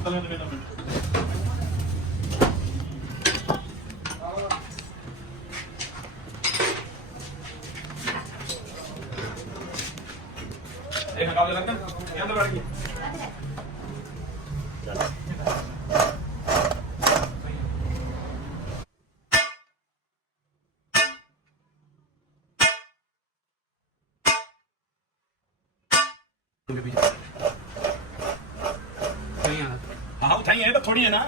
एक काम करते हैं ये अंदर बैठ गई हाँ उठाई है तो थोड़ी है ना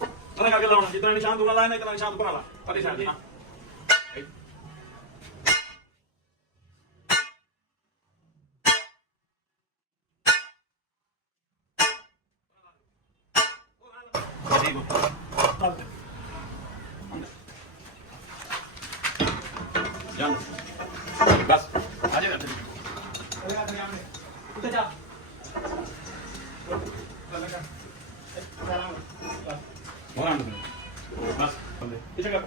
तो क्या लाना जितना निशान दूंगा लाना इतना निशान दूंगा ला परेशान जी ना बस आ जाएगा बस इसे कर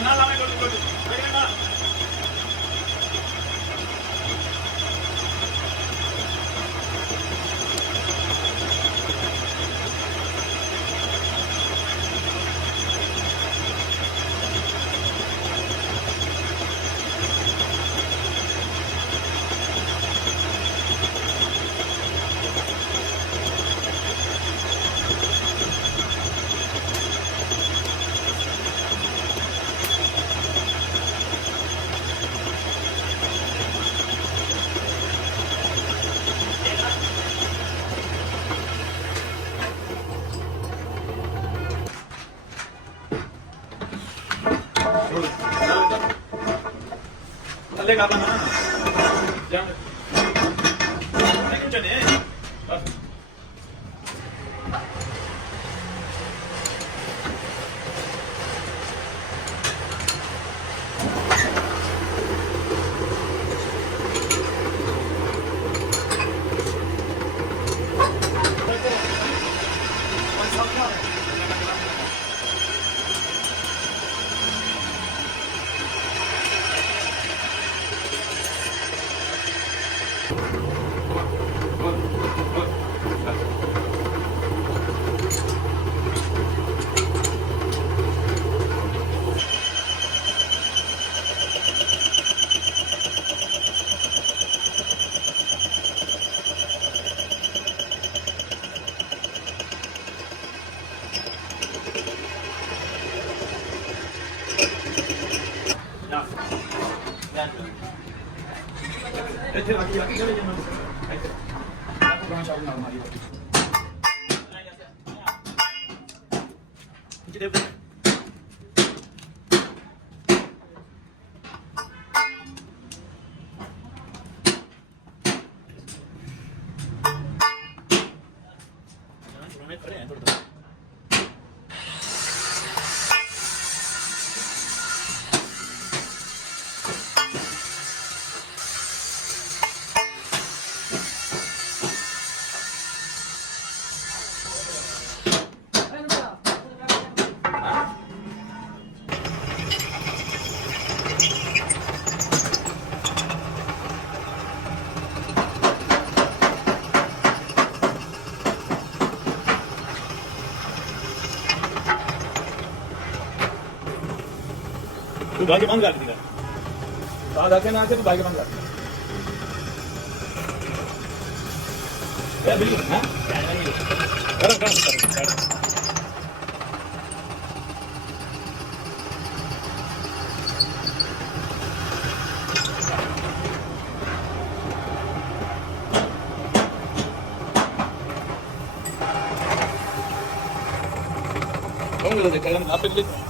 ना लाने को थल्ले का ना जान नहीं चले बस ਇੱਥੇ ਰੱਖ ਕੇ ਚਲੇ ਜਾਣਾ ਇੱਥੇ ਪਾਣਾ ਚਾਲੂ ਨਾਲ ਮਾਰੀ ਬੱਤੀ ਜਿਹਦੇ तू भाई बंद कर दिया बाहर आके ना आके तू बाइक बंद कर क्या बिल्कुल हां कर कौन कर देखा आप पे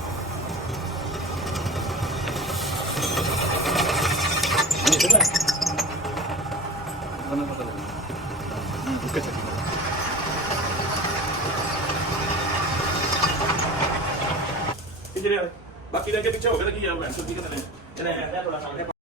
बाकी लगे पीछे हो गया कि यार वैसे भी करने